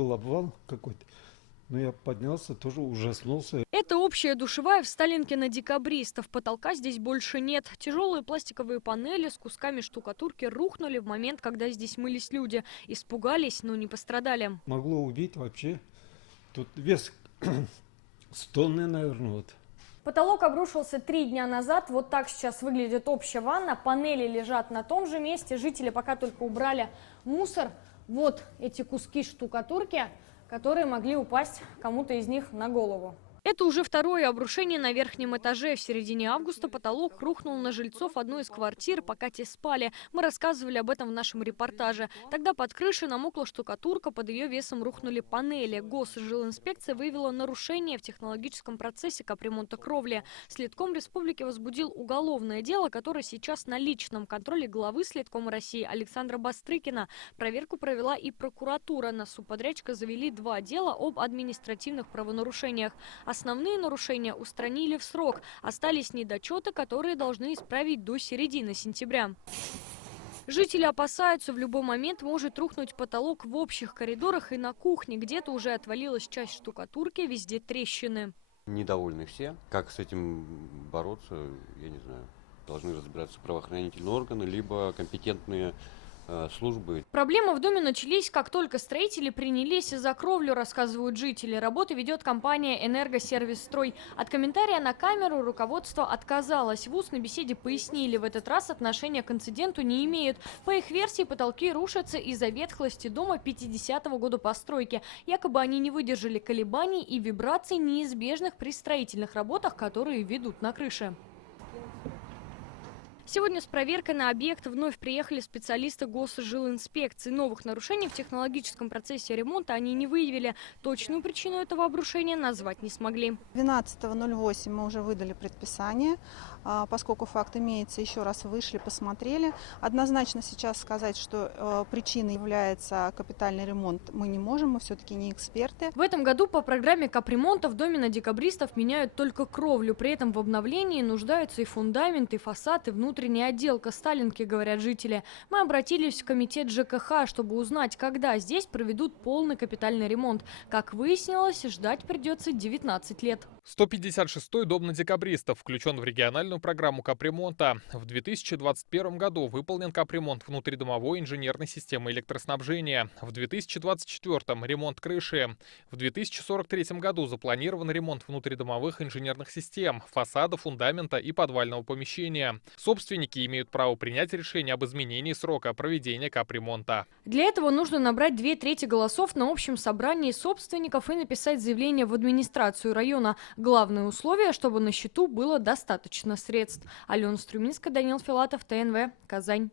был обвал какой-то. Но я поднялся, тоже ужаснулся. Это общая душевая в Сталинке на Декабристов. Потолка здесь больше нет. Тяжелые пластиковые панели с кусками штукатурки рухнули в момент, когда здесь мылись люди. Испугались, но не пострадали. Могло убить вообще. Тут вес 100 тонн, наверное, вот. Потолок обрушился 3 дня назад. Вот так сейчас выглядит общая ванна. Панели лежат на том же месте. Жители пока только убрали мусор. Вот эти куски штукатурки, которые могли упасть кому-то из них на голову. Это уже второе обрушение на верхнем этаже. В середине августа потолок рухнул на жильцов одной из квартир, пока те спали. Мы рассказывали об этом в нашем репортаже. Тогда под крышей намокла штукатурка, под ее весом рухнули панели. Госжилинспекция выявила нарушение в технологическом процессе капремонта кровли. Следком республики возбудил уголовное дело, которое сейчас на личном контроле главы Следкома России Александра Бастрыкина. Проверку провела и прокуратура. На субподрядчика завели 2 дела об административных правонарушениях. Основные нарушения устранили в срок. Остались недочеты, которые должны исправить до середины сентября. Жители опасаются, в любой момент может рухнуть потолок в общих коридорах и на кухне. Где-то уже отвалилась часть штукатурки, везде трещины. Недовольны все. Как с этим бороться, я не знаю. Должны разбираться правоохранительные органы, либо компетентные службы. Проблемы в доме начались, как только строители принялись за кровлю, рассказывают жители. Работы ведет компания «Энергосервисстрой». От комментария на камеру руководство отказалось. В устной беседе пояснили, в этот раз отношения к инциденту не имеют. По их версии, потолки рушатся из-за ветхлости дома 50-го года постройки. Якобы они не выдержали колебаний и вибраций, неизбежных при строительных работах, которые ведут на крыше. Сегодня с проверкой на объект вновь приехали специалисты Госжилинспекции. Новых нарушений в технологическом процессе ремонта они не выявили. Точную причину этого обрушения назвать не смогли. 12.08 мы уже выдали предписание, поскольку факт имеется, еще раз вышли, посмотрели. Однозначно сейчас сказать, что причиной является капитальный ремонт, мы не можем, мы все-таки не эксперты. В этом году по программе капремонта в доме на Декабристов меняют только кровлю. При этом в обновлении нуждаются и фундамент, и фасад, и внутренняя отделка Сталинки, говорят жители. Мы обратились в комитет ЖКХ, чтобы узнать, когда здесь проведут полный капитальный ремонт. Как выяснилось, ждать придется 19 лет. 156-й дом на Декабристов включен в региональную программу капремонта. В 2021 году выполнен капремонт внутридомовой инженерной системы электроснабжения. В 2024 ремонт крыши. В 2043 году запланирован ремонт внутридомовых инженерных систем, фасада, фундамента и подвального помещения. Собственники имеют право принять решение об изменении срока проведения капремонта. Для этого нужно набрать 2/3 голосов на общем собрании собственников и написать заявление в администрацию района. Главное условие, чтобы на счету было достаточно средств. Алена Струминская, Данил Филатов, ТНВ, Казань.